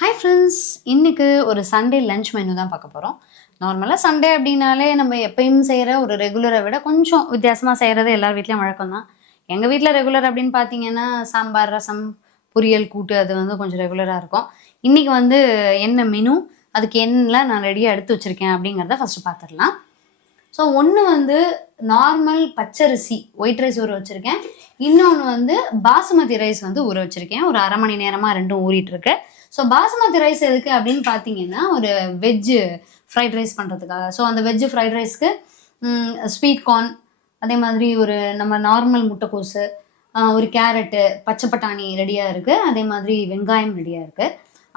Hi friends, இன்னைக்கு ஒரு Sunday lunch menu தான் பார்க்க போகிறோம். நார்மலாக சண்டே அப்படின்னாலே நம்ம எப்பயும் செய்கிற ஒரு ரெகுலரை விட கொஞ்சம் வித்தியாசமாக செய்கிறது எல்லார் வீட்லேயும் வழக்கம் தான். எங்கள் வீட்டில் ரெகுலர் அப்படின்னு பார்த்தீங்கன்னா சாம்பார், ரசம், பொரியல், கூட்டு அது வந்து கொஞ்சம் ரெகுலராக இருக்கும். இன்றைக்கி வந்து என்ன மெனு, அதுக்கு என்னலாம் நான் ரெடியாக எடுத்து வச்சுருக்கேன் அப்படிங்கிறத ஃபஸ்ட்டு பார்த்துடலாம். ஸோ ஒன்று வந்து நார்மல் பச்சரிசி ஒயிட் ரைஸ் ஊற வச்சுருக்கேன். இன்னொன்று வந்து பாசுமதி ரைஸ் வந்து ஊற வச்சுருக்கேன். ஒரு அரை மணி நேரமாக ரெண்டும் ஊறிட்டுருக்கு. ஸோ பாசுமதி ரைஸ் எதுக்கு அப்படின்னு பார்த்தீங்கன்னா ஒரு வெஜ்ஜு ஃப்ரைட் ரைஸ் பண்ணுறதுக்காக. ஸோ அந்த வெஜ்ஜு ஃப்ரைட் ரைஸ்க்கு ஸ்வீட் கார்ன், அதே மாதிரி ஒரு நம்ம நார்மல் முட்டைக்கோசு, ஒரு கேரட்டு, பச்சை பட்டாணி ரெடியாக இருக்குது. அதே மாதிரி வெங்காயம் ரெடியாக இருக்குது.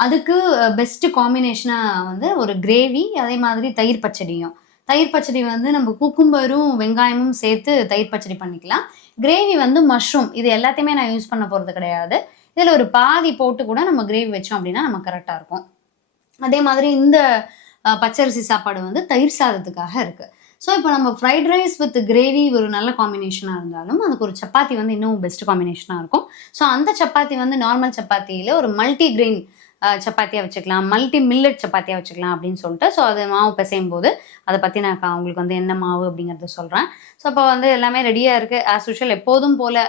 அதுக்கு பெஸ்ட்டு காம்பினேஷனாக வந்து ஒரு கிரேவி, அதே மாதிரி தயிர் பச்சடியும். தயிர் பச்சடி வந்து நம்ம குக்கும்பரும் வெங்காயமும் சேர்த்து தயிர் பச்சடி பண்ணிக்கலாம். கிரேவி வந்து மஷ்ரூம், இது எல்லாத்தையுமே நான் யூஸ் பண்ண போகிறது கிடையாது. இதில் ஒரு பாதி போட்டு கூட நம்ம கிரேவி வச்சோம் அப்படின்னா நம்ம கரெக்டாக இருக்கும். அதே மாதிரி இந்த பச்சரிசி சாப்பாடு வந்து தயிர் சாதத்துக்காக இருக்குது. ஸோ இப்போ நம்ம ஃப்ரைட் ரைஸ் வித் கிரேவி ஒரு நல்ல காம்பினேஷனாக இருந்தாலும் அதுக்கு ஒரு சப்பாத்தி வந்து இன்னும் பெஸ்ட் காம்பினேஷனாக இருக்கும். ஸோ அந்த சப்பாத்தி வந்து நார்மல் சப்பாத்தியில் ஒரு மல்டி கிரெயின் சப்பாத்தியாக வச்சுக்கலாம், மல்டி மில்லட் சப்பாத்தியாக வச்சுக்கலாம் அப்படின்னு சொல்லிட்டு. ஸோ அது மாவு பிசையும் போது அதை பற்றி நான் உங்களுக்கு வந்து என்ன மாவு அப்படிங்கிறத சொல்கிறேன். ஸோ இப்போ வந்து எல்லாமே ரெடியாக இருக்குது. ஆஸ் யூஷுவல் எப்போதும் போல்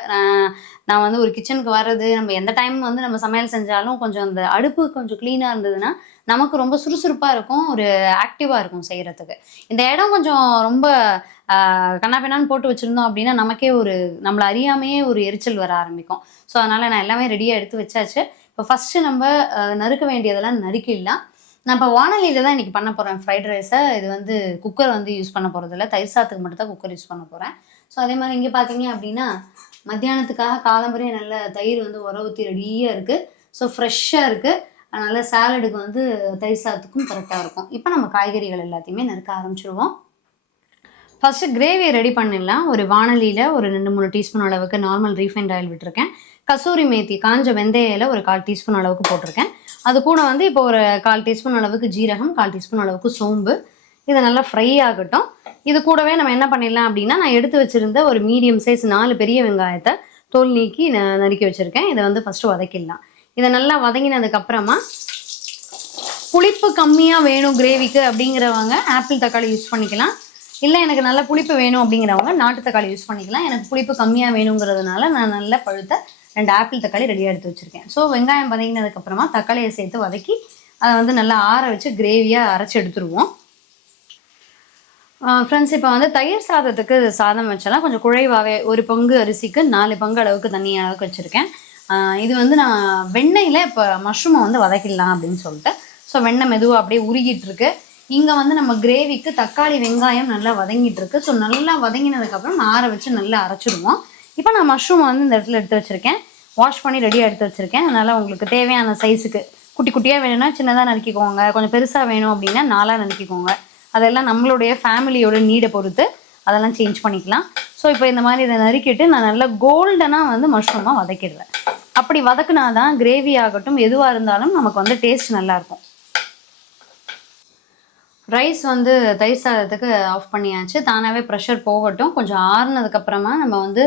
நான் வந்து ஒரு கிச்சனுக்கு வர்றது, நம்ம எந்த டைம் வந்து நம்ம சமையல் செஞ்சாலும் கொஞ்சம் அந்த அடுப்பு கொஞ்சம் க்ளீனாக இருந்ததுன்னா நமக்கு ரொம்ப சுறுசுறுப்பாக இருக்கும், ஒரு ஆக்டிவாக இருக்கும் செய்கிறதுக்கு. இந்த இடம் கொஞ்சம் ரொம்ப கண்ணாபின்னான்னு போட்டு வச்சுருந்தோம் அப்படின்னா நமக்கே ஒரு நம்மளை அறியாமையே ஒரு எரிச்சல் வர ஆரம்பிக்கும். ஸோ அதனால் நான் எல்லாமே ரெடியாக எடுத்து வச்சாச்சு. இப்போ ஃபஸ்ட்டு நம்ம நறுக்க வேண்டியதெல்லாம் நறுக்கிடலாம். நான் இப்போ வானொலியில் தான் இன்றைக்கி பண்ண போகிறேன் ஃப்ரைட் ரைஸை. இது வந்து குக்கர் வந்து யூஸ் பண்ண போகிறதில்ல, தயிர் சாதத்துக்கு மட்டும் தான் குக்கர் யூஸ் பண்ண போகிறேன். ஸோ அதே மாதிரி இங்கே பார்த்தீங்க அப்படின்னா மத்தியானத்துக்காக காலம்பரையே நல்ல தயிர் வந்து உர ஊற்றி ரெடியாக இருக்குது. ஸோ ஃப்ரெஷ்ஷாக இருக்குது. அதனால் சாலடுக்கு வந்து தயிர் சாதத்துக்கும் கரெக்டாக இருக்கும். இப்போ நம்ம காய்கறிகள் எல்லாத்தையுமே நறுக்க ஆரம்பிச்சிடுவோம். ஃபஸ்ட்டு கிரேவியை ரெடி பண்ணிடலாம். ஒரு வானலியில் ஒரு 2-3 டீஸ்பூன் அளவுக்கு நார்மல் ரீஃபைண்ட் ஆயில் விட்டுருக்கேன். கசூரி மேத்தி காஞ்ச வெந்தயில ஒரு 1/4 டீஸ்பூன் அளவுக்கு போட்டிருக்கேன். அது கூட வந்து இப்போ ஒரு 1/4 டீஸ்பூன் அளவுக்கு ஜீரகம், 1/4 டீஸ்பூன் அளவுக்கு சோம்பு. இதை நல்லா ஃப்ரை ஆகட்டும். இது கூடவே நம்ம என்ன பண்ணிடலாம் அப்படின்னா, நான் எடுத்து வச்சுருந்த ஒரு மீடியம் சைஸ் 4 பெரிய வெங்காயத்தை தோல் நீக்கி நறுக்கி வச்சுருக்கேன். இதை வந்து ஃபஸ்ட்டு வதக்கிடலாம். இதை நல்லா வதங்கினதுக்கப்புறமா புளிப்பு கம்மியாக வேணும் கிரேவிக்கு அப்படிங்கிறவங்க ஆப்பிள் தக்காளி யூஸ் பண்ணிக்கலாம். இல்லை எனக்கு நல்ல புளிப்பு வேணும் அப்படிங்கிறவங்க நாட்டு தக்காளி யூஸ் பண்ணிக்கலாம். எனக்கு புளிப்பு கம்மியாக வேணுங்கிறதுனால நான் நல்ல பழுத்த 2 ஆப்பிள் தக்காளி ரெடியாக எடுத்து வச்சுருக்கேன். ஸோ வெங்காயம் வதங்கினதுக்கப்புறமா தக்காளியை சேர்த்து வதக்கி அதை வந்து நல்லா ஆற வச்சு கிரேவியாக அரைச்சி எடுத்துருவோம். ஃப்ரெண்ட்ஸ், இப்போ வந்து தயிர் சாதத்துக்கு சாதம் வச்சலாம் கொஞ்சம் குழைவாகவே, ஒரு பங்கு அரிசிக்கு 4 பங்கு அளவுக்கு தண்ணி அளவுக்கு வச்சுருக்கேன். இது வந்து நான் வெண்ணெயில் இப்போ மஷ்ரூமை வந்து வதக்கிடலாம் அப்படின்னு சொல்லிட்டு. ஸோ வெண்ணெய் மெதுவாக அப்படியே உருகிட்டு இருக்கு. இங்கே வந்து நம்ம கிரேவிக்கு தக்காளி வெங்காயம் நல்லா வதங்கிட்டு இருக்கு. ஸோ நல்லா வதங்கினதுக்கப்புறம் நான் ஆற வச்சு நல்லா அரைச்சிடுவோம். இப்போ நான் மஷ்ரூமை வந்து இந்த இடத்துல எடுத்து வச்சுருக்கேன். வாஷ் பண்ணி ரெடியாக எடுத்து வச்சுருக்கேன். அதனால் உங்களுக்கு தேவையான சைஸுக்கு குட்டி குட்டியாக வேணும்னா சின்னதாக நறுக்கிக்கோங்க, கொஞ்சம் பெருசாக வேணும் அப்படின்னா 4ஆக நறுக்கிக்கோங்க. அதெல்லாம் நம்மளுடைய ஃபேமிலியோட நீடை பொறுத்து அதெல்லாம் சேஞ்ச் பண்ணிக்கலாம். ஸோ இப்போ இந்த மாதிரி இதை நறுக்கிட்டு நான் நல்லா கோல்டனாக வந்து மஷ்ரூமாக வதக்கிடுவேன். அப்படி வதக்குனா தான் கிரேவி ஆகட்டும் எதுவாக இருந்தாலும் நமக்கு வந்து டேஸ்ட் நல்லாயிருக்கும். ரைஸ் வந்து தயிர் சாதத்துக்கு ஆஃப் பண்ணியாச்சு. தானாகவே ப்ரெஷர் போகட்டும். கொஞ்சம் ஆறுனதுக்கப்புறமா நம்ம வந்து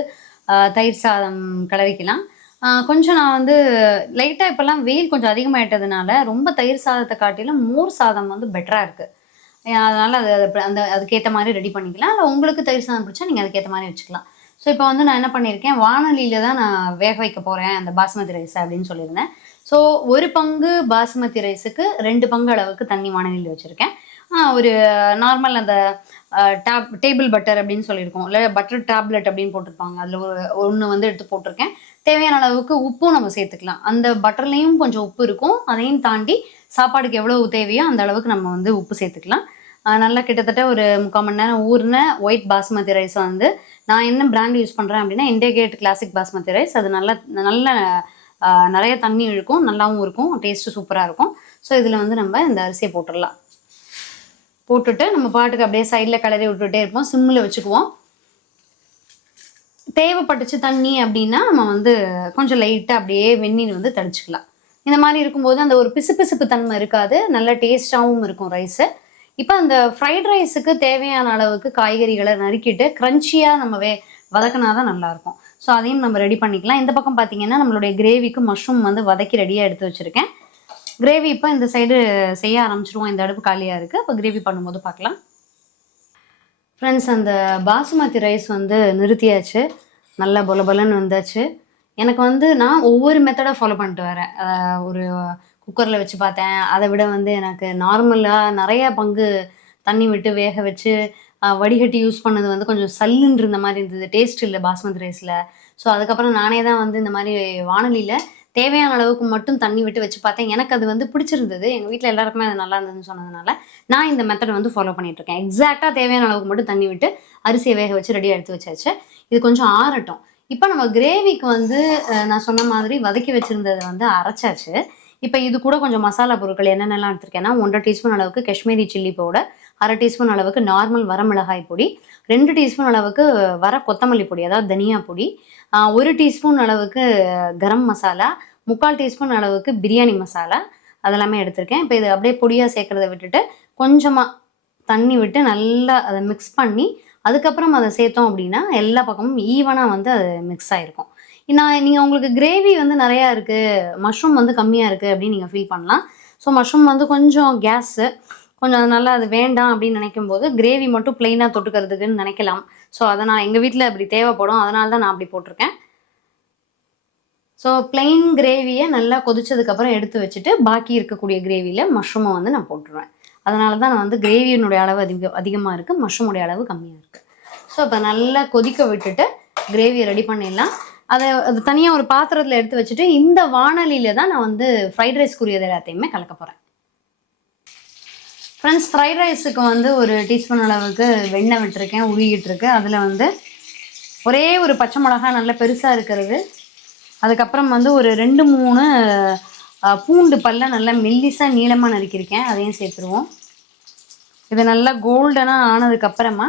தயிர் சாதம் கிளறிக்கலாம். கொஞ்சம் நான் வந்து லைட்டாக இப்போல்லாம் வெயில் கொஞ்சம் அதிகமாகிட்டதுனால ரொம்ப தயிர் சாதத்தை காட்டிலும் மோர் சாதம் வந்து பெட்டராக இருக்குது. அதனால் அதுக்கேற்ற மாதிரி ரெடி பண்ணிக்கலாம். இல்லை உங்களுக்கு தயிர் சாதம் பிடிச்சா நீங்கள் அதுக்கேற்ற மாதிரி வச்சுக்கலாம். ஸோ இப்போ வந்து நான் என்ன பண்ணியிருக்கேன், வானொலியில் தான் நான் வேக வைக்க போகிறேன் அந்த பாசுமதி ரைஸ் அப்படின்னு சொல்லியிருந்தேன். ஸோ 1 பங்கு பாசுமதி ரைஸுக்கு 2 பங்கு அளவுக்கு தண்ணி வானொலியில் வச்சுருக்கேன். ஒரு நார்மல் அந்த டேபிள் பட்டர் அப்படின்னு சொல்லியிருக்கோம், இல்லை பட்டர் டேப்லெட் அப்படின்னு போட்டிருப்பாங்க, அதில் ஒன்று வந்து எடுத்து போட்டிருக்கேன். தேவையான அளவுக்கு உப்பும் நம்ம சேர்த்துக்கலாம். அந்த பட்டர்லேயும் கொஞ்சம் உப்பு இருக்கும். அதையும் தாண்டி சாப்பாடுக்கு எவ்வளோ தேவையோ அந்த அளவுக்கு நம்ம வந்து உப்பு சேர்த்துக்கலாம். நல்லா கிட்டத்தட்ட ஒரு 3/4 மணி நேரம் ஊறின ஒயிட் பாஸ்மதி ரைஸ் வந்து நான் என்ன பிராண்ட் யூஸ் பண்ணுறேன் அப்படின்னா India Gate classic basmati rice. அது நல்ல நிறைய தண்ணி இழுக்கும், நல்லாவும் இருக்கும், டேஸ்ட்டு சூப்பராக இருக்கும். ஸோ இதில் வந்து நம்ம இந்த அரிசியை போட்டுட்டு நம்ம பாட்டுக்கு அப்படியே சைடில் கிளறி விட்டுட்டே இருப்போம். சிம்மில் வச்சுக்குவோம். தேவைப்பட்டுச்சு தண்ணி அப்படின்னா நம்ம வந்து கொஞ்சம் லைட்டாக அப்படியே வெந்நீர் வந்து தெளிச்சிக்கலாம். இந்த மாதிரி இருக்கும்போது அந்த ஒரு பிசுபிசுப்பு தன்மை இருக்காது, நல்ல டேஸ்டாகவும் இருக்கும் ரைஸு. இப்போ அந்த ஃப்ரைட் ரைஸுக்கு தேவையான அளவுக்கு காய்கறிகளை நறுக்கிட்டு க்ரன்ச்சியாக நம்ம வதக்கினா தான் நல்லாயிருக்கும். ஸோ அதையும் நம்ம ரெடி பண்ணிக்கலாம். இந்த பக்கம் பார்த்தீங்கன்னா நம்மளுடைய கிரேவிக்கு மஷ்ரூம் வந்து வதக்கி ரெடியாக எடுத்து வச்சுருக்கேன். கிரேவி இப்போ இந்த சைடு செய்ய ஆரம்பிச்சிருவோம். இந்த அடுப்பு காலியாக இருக்குது. அப்போ கிரேவி பண்ணும்போது பார்க்கலாம். ஃப்ரெண்ட்ஸ், அந்த பாசுமதி ரைஸ் வந்து நிறுத்தியாச்சு. நல்லா பொலன்னு வந்தாச்சு. எனக்கு வந்து நான் ஒவ்வொரு மெத்தடாக ஃபாலோ பண்ணிட்டு வரேன். ஒரு குக்கரில் வச்சு பார்த்தேன். அதை விட வந்து எனக்கு நார்மலாக நிறைய பங்கு தண்ணி விட்டு வேக வச்சு வடிகட்டி யூஸ் பண்ணது வந்து கொஞ்சம் சல்லுன்னு இருந்த மாதிரி இருந்தது. டேஸ்ட் இல்லை பாஸ்மதி ரைஸில். ஸோ அதுக்கப்புறம் நானே தான் வந்து இந்த மாதிரி வானொலியில் தேவையான அளவுக்கு மட்டும் தண்ணி விட்டு வச்சு பார்த்தேன். எனக்கு அது வந்து பிடிச்சிருந்தது. எங்கள் வீட்டில் எல்லாருக்குமே அது நல்லா இருந்ததுன்னு சொன்னதுனால நான் இந்த மெத்தட் வந்து ஃபாலோ பண்ணிகிட்ருக்கேன். எக்ஸாக்டாக தேவையான அளவுக்கு மட்டும் தண்ணி விட்டு அரிசியை வேக வச்சு ரெடியாக எடுத்து வச்சாச்சு. இது கொஞ்சம் ஆறட்டும். இப்போ நம்ம கிரேவிக்கு வந்து நான் சொன்ன மாதிரி வதக்கி வச்சுருந்ததை வந்து அரைச்சாச்சு. இப்போ இது கூட கொஞ்சம் மசாலா பொருட்கள் என்னென்னலாம் எடுத்திருக்கேன்னா 1.5 டீஸ்பூன் அளவுக்கு காஷ்மீரி சில்லி பவுடர், 1/2 டீஸ்பூன் அளவுக்கு நார்மல் வரமிளகாய் பொடி, 2 டீஸ்பூன் அளவுக்கு வர கொத்தமல்லி பொடி அதாவது தனியா பொடி, 1 டீஸ்பூன் அளவுக்கு கரம் மசாலா, 3/4 டீஸ்பூன் அளவுக்கு பிரியாணி மசாலா அதெல்லாமே எடுத்திருக்கேன். இப்போ இது அப்படியே பொடியாக சேர்க்குறத விட்டுட்டு கொஞ்சமாக தண்ணி விட்டு நல்லா அதை மிக்ஸ் பண்ணி அதுக்கப்புறம் அதை சேர்த்தோம் அப்படின்னா எல்லா பக்கமும் ஈவனாக வந்து அது மிக்ஸ் ஆகிருக்கும். நீங்கள் உங்களுக்கு கிரேவி வந்து நிறையா இருக்குது, மஷ்ரூம் வந்து கம்மியாக இருக்குது அப்படின்னு நீங்கள் ஃபீல் பண்ணலாம். ஸோ மஷ்ரூம் வந்து கொஞ்சம் கேஸு, கொஞ்சம் அதனால அது வேண்டாம் அப்படின்னு நினைக்கும் போது கிரேவி மட்டும் பிளெயினாக தொட்டுக்கிறதுக்குன்னு நினைக்கலாம். ஸோ அதை நான் எங்கள் வீட்டில் அப்படி தேவைப்படும், அதனால தான் நான் அப்படி போட்டிருக்கேன். ஸோ பிளெயின் கிரேவியை நல்லா கொதிச்சதுக்கப்புறம் எடுத்து வச்சுட்டு பாக்கி இருக்கக்கூடிய கிரேவியில் மஷ்ரூமை வந்து நான் போட்டுருவேன். அதனால தான் நான் வந்து கிரேவியினுடைய அளவு அதிகமாக இருக்குது, மஷ்ரூமுடைய அளவு கம்மியாக இருக்குது. ஸோ இப்போ நல்லா கொதிக்க விட்டுட்டு கிரேவியை ரெடி பண்ணிடலாம். அது தனியாக ஒரு பாத்திரத்தில் எடுத்து வச்சுட்டு இந்த வானலியில தான் நான் வந்து ஃப்ரைட் ரைஸ்க்குரியது எல்லாத்தையுமே கலக்க போகிறேன். ஃப்ரெண்ட்ஸ், ஃப்ரைட் ரைஸுக்கு வந்து 1 டீஸ்பூன் அளவுக்கு வெண்ணெய் விட்டுருக்கேன், உருகிட்டு இருக்கு. அதில் வந்து ஒரே ஒரு பச்சை மிளகா நல்லா பெருசாக இருக்கிறது, அதுக்கப்புறம் வந்து ஒரு 2-3 பூண்டு பல்ல நல்லா மெல்லிசாக நீளமாக நறுக்கியிருக்கேன், அதையும் சேர்த்துருவோம். இது நல்லா கோல்டனாக ஆனதுக்கப்புறமா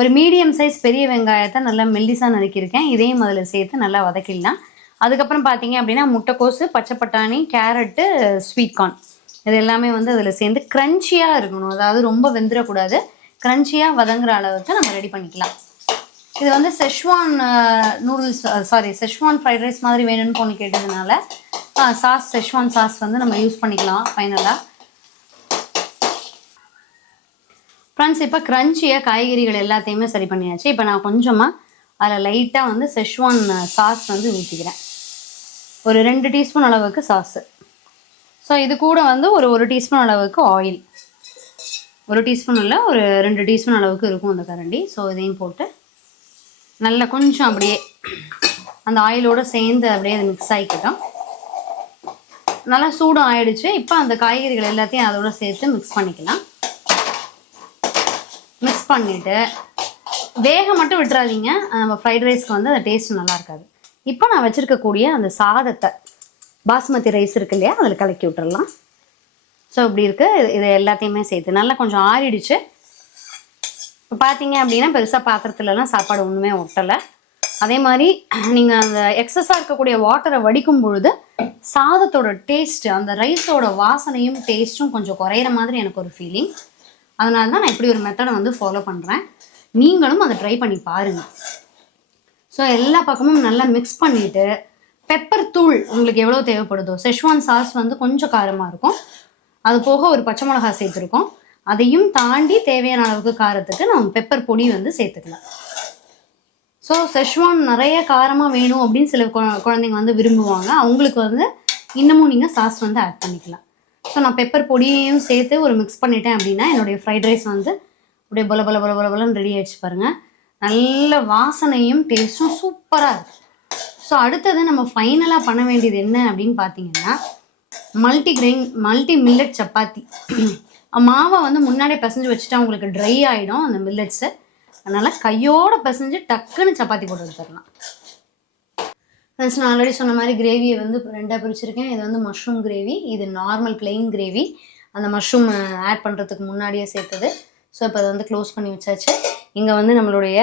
ஒரு மீடியம் சைஸ் பெரிய வெங்காயத்தை நல்லா மெல்லிசாக நறுக்கியிருக்கேன், இதையும் அதில் சேர்த்து நல்லா வதக்கிடலாம். அதுக்கப்புறம் பார்த்தீங்க அப்படின்னா முட்டைக்கோசு, பச்சை பட்டாணி, கேரட்டு, ஸ்வீட் கார்ன் இது எல்லாமே வந்து அதில் சேர்ந்து க்ரன்ச்சியாக இருக்கணும். அதாவது ரொம்ப வெந்துடக்கூடாது, க்ரன்ச்சியாக வதங்குற அளவுக்கு நம்ம ரெடி பண்ணிக்கலாம். இது வந்து செஷ்வான் செஷ்வான் ஃப்ரைட் ரைஸ் மாதிரி வேணும்னு பொண்ணு கேட்டதுனால செஷ்வான் சாஸ் வந்து நம்ம யூஸ் பண்ணிக்கலாம் ஃபைனலாக. ஃப்ரெண்ட்ஸ், இப்போ க்ரன்ச்சியாக காய்கறிகள் எல்லாத்தையுமே சரி பண்ணியாச்சு. இப்போ நான் கொஞ்சமாக அதில் லைட்டாக வந்து செஷ்வான் சாஸ் வந்து ஊற்றிக்கிறேன், ஒரு 2 டீஸ்பூன் அளவுக்கு சாஸு. ஸோ இது கூட வந்து ஒரு டீஸ்பூன் அளவுக்கு ஆயில், 1 டீஸ்பூன் இல்லை ஒரு 2 டீஸ்பூன் அளவுக்கு இருக்கும் அந்த கரண்டி. ஸோ இதையும் போட்டு நல்லா கொஞ்சம் அப்படியே அந்த ஆயிலோடு சேர்ந்து அப்படியே அது மிக்ஸ் ஆகிக்கிட்டோம். நல்லா சூடும் ஆயிடுச்சு. இப்போ அந்த காய்கறிகள் எல்லாத்தையும் அதோட சேர்த்து மிக்ஸ் பண்ணிக்கலாம். மிக்ஸ் பண்ணிவிட்டு வேக மட்டும் விட்டுறாதீங்க, நம்ம ஃப்ரைட் ரைஸ்க்கு வந்து அந்த டேஸ்ட் நல்லா இருக்காது. இப்போ நான் வச்சுருக்கக்கூடிய அந்த சாதத்தை பாஸ்மதி ரைஸ் இருக்கு இல்லையா, அதில் கலக்கி விட்டுறலாம். ஸோ இப்படி இருக்குது. இது எல்லாத்தையுமே சேர்த்து நல்லா கொஞ்சம் ஆறிடுச்சு. இப்போ பார்த்தீங்க அப்படின்னா பெருசாக பாத்திரத்துலலாம் சாப்பாடு ஒன்றுமே ஒட்டலை. அதே மாதிரி நீங்கள் அந்த எக்ஸஸாக இருக்கக்கூடிய வாட்டரை வடிக்கும் பொழுது சாதத்தோட டேஸ்ட்டு, அந்த ரைஸோட வாசனையும் டேஸ்ட்டும் கொஞ்சம் குறையிற மாதிரி எனக்கு ஒரு ஃபீலிங். அதனால தான் நான் இப்படி ஒரு மெத்தடை வந்து ஃபாலோ பண்ணுறேன். நீங்களும் அதை ட்ரை பண்ணி பாருங்கள். ஸோ எல்லா பக்கமும் நல்லா மிக்ஸ் பண்ணிவிட்டு பெப்பர் தூள் உங்களுக்கு எவ்வளோ தேவைப்படுதோ, செஷ்வான் சாஸ் வந்து கொஞ்சம் காரமாக இருக்கும், அது போக ஒரு பச்சை மிளகா சேர்த்துருக்கோம், அதையும் தாண்டி தேவையான அளவுக்கு காரத்துக்கு நம்ம பெப்பர் பொடி வந்து சேர்த்துக்கலாம். ஸோ செஷ்வான் நிறைய காரமாக வேணும் அப்படின்னு சில குழந்தைங்க வந்து விரும்புவாங்க, அவங்களுக்கு வந்து இன்னமும் நீங்கள் சாஸ் வந்து ஆட் பண்ணிக்கலாம். ஸோ நான் பெப்பர் பொடியையும் சேர்த்து ஒரு மிக்ஸ் பண்ணிட்டேன் அப்படின்னா என்னுடைய ஃப்ரைட் ரைஸ் வந்து அப்படியே பலன்னு ரெடி ஆகிடுச்சு பாருங்கள். நல்ல வாசனையும் டேஸ்ட்டும் சூப்பராக இருக்குது. ஸோ அடுத்தது நம்ம ஃபைனலாக பண்ண வேண்டியது என்ன அப்படின்னு பார்த்தீங்கன்னா மல்டி மில்லட் சப்பாத்தி. மாவை வந்து முன்னாடியே பிசைஞ்சு வச்சுட்டா உங்களுக்கு ட்ரை ஆகிடும் அந்த மில்லட்ஸு, அதனால் கையோடு பிசைஞ்சு டக்குன்னு சப்பாத்தி போட்டு எடுத்துடலாம். ஃப்ரெண்ட்ஸ், நான் ஆல்ரெடி சொன்ன மாதிரி கிரேவியை வந்து 2ஆக பிரிச்சுருக்கேன். இது வந்து மஷ்ரூம் கிரேவி, இது நார்மல் பிளெயின் கிரேவி, அந்த மஷ்ரூம் ஆட் பண்ணுறதுக்கு முன்னாடியே சேர்த்தது. ஸோ இப்போ அதை வந்து க்ளோஸ் பண்ணி வச்சாச்சு. இங்கே வந்து நம்மளுடைய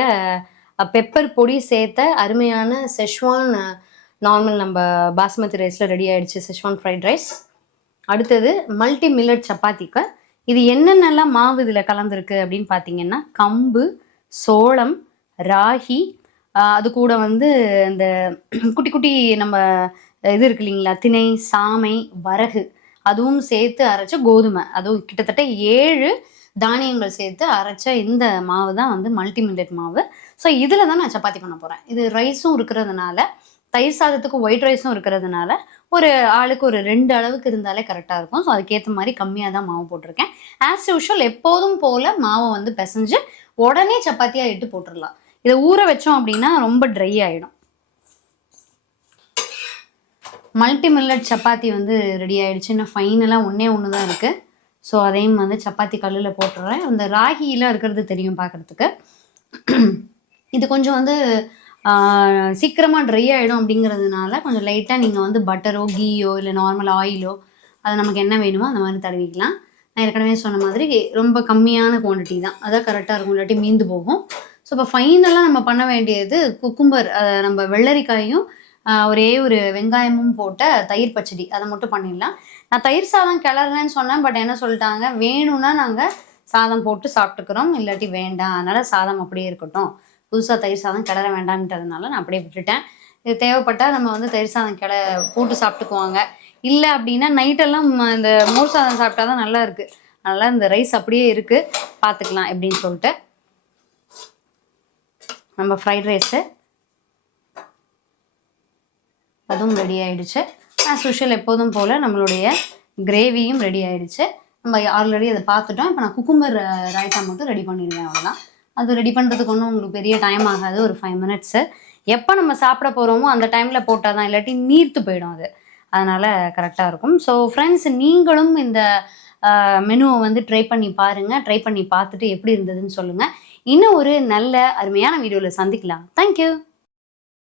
பெப்பர் பொடி சேர்த்த அருமையான செஷ்வான் நார்மல் நம்ம பாஸ்மதி ரைஸில் ரெடி ஆகிடுச்சு, செஷ்வான் ஃப்ரைட் ரைஸ். அடுத்தது மல்டி மில்லட் சப்பாத்திக்கு இது என்னென்னலாம் மாவு இதில் கலந்துருக்கு அப்படின்னு பார்த்தீங்கன்னா கம்பு, சோளம், ராகி, அது கூட வந்து இந்த குட்டி குட்டி நம்ம இது இருக்கு இல்லைங்களா, திணை, சாமை, வரகு, அதுவும் சேர்த்து அரைச்ச கோதுமை, அதுவும் கிட்டத்தட்ட 7 தானியங்கள் சேர்த்து அரைச்ச இந்த மாவு தான் வந்து மல்டி மில்லட் மாவு. ஸோ இதில் தான் நான் சப்பாத்தி பண்ண போகிறேன். இது ரைஸும் இருக்கிறதுனால, தயிர் சாதத்துக்கு ஒயிட் ரைஸும் இருக்கிறதுனால, ஒரு ஆளுக்கு ஒரு 2 அளவுக்கு இருந்தாலே கரெக்டாக இருக்கும். ஸோ அதுக்கேற்ற மாதிரி கம்மியாக தான் மாவு போட்டிருக்கேன். ஆஸ் யூஷுவல் எப்போதும் போல் மாவை வந்து பிசைஞ்சு உடனே சப்பாத்தியாக இட்டு போட்டுடலாம். இதை ஊற வச்சோம் அப்படின்னா ரொம்ப ட்ரை ஆகிடும். மல்டி மில்லட் சப்பாத்தி வந்து ரெடி ஆகிடுச்சு. இன்னும் ஃபைனலாக ஒன்று தான் இருக்குது. ஸோ அதையும் வந்து சப்பாத்தி கல்லில் போட்டுடுறேன். அந்த ராகிலாம் இருக்கிறது தெரியும் பார்க்குறதுக்கு. இது கொஞ்சம் வந்து சீக்கிரமாக ட்ரை ஆகிடும் அப்படிங்கிறதுனால கொஞ்சம் லைட்டாக நீங்கள் வந்து பட்டரோ கீயோ இல்லை நார்மல் ஆயிலோ அது நமக்கு என்ன வேணுமோ அந்த மாதிரி தடவிக்கலாம். நான் ஏற்கனவே சொன்ன மாதிரி ரொம்ப கம்மியான குவான்டிட்டி தான், அதான் கரெக்டாக இருக்கும், இல்லாட்டி மீந்து போகும். ஸோ இப்போ ஃபைனலாக நம்ம பண்ண வேண்டியது குக்கும்பர், நம்ம வெள்ளரிக்காயும் ஒரே ஒரு வெங்காயமும் போட்ட தயிர் பச்சடி, அதை மட்டும் பண்ணிடலாம். நான் தயிர் சாதம் கிளறேன்னு சொன்னேன், பட் என்ன சொல்லிட்டாங்க, வேணும்னா நாங்கள் சாதம் போட்டு சாப்பிட்டுக்கிறோம், இல்லாட்டி வேண்டாம், அதனால் சாதம் அப்படியே இருக்கட்டும், புதுசாக தயிர் சாதம் கிளற வேண்டாம்ன்றதுனால நான் அப்படியே விட்டுட்டேன். இது தேவைப்பட்டால் நம்ம வந்து தயிர் சாதம் போட்டு சாப்பிட்டுக்குவாங்க. இல்லை அப்படின்னா நைட்டெல்லாம் இந்த மோர் சாதம் சாப்பிட்டா தான் நல்லா இருக்குது, அதனால் இந்த ரைஸ் அப்படியே இருக்குது, பார்த்துக்கலாம் எப்படின்னு சொல்லிட்டு. நம்ம ஃப்ரைட் ரைஸு அதுவும் ரெடி ஆகிடுச்சு. ஆஸ் யூஷுவல் எப்போதும் போல் நம்மளுடைய கிரேவியும் ரெடி ஆகிடுச்சு. நம்ம ஆல்ரெடி அதை பார்த்துட்டோம். இப்போ நான் குக்கும்பர் ரைத்தா மட்டும் ரெடி பண்ணிடுவேன், அவ்வளோதான். அது ரெடி பண்ணுறதுக்கு ஒன்றும் உங்களுக்கு பெரிய டைம் ஆகாது, ஒரு 5 மினிட்ஸு. எப்போ நம்ம சாப்பிட போகிறோமோ அந்த டைமில் போட்டால் தான், இல்லாட்டி நீர்த்து போயிடும் அது, அதனால் கரெக்டாக இருக்கும். ஸோ ஃப்ரெண்ட்ஸ், நீங்களும் இந்த மெனுவை வந்து ட்ரை பண்ணி பாருங்கள். ட்ரை பண்ணி பார்த்துட்டு எப்படி இருந்ததுன்னு சொல்லுங்கள். இன்னும் ஒரு நல்ல அருமையான வீடியோவில் சந்திக்கலாம். தேங்க்யூ.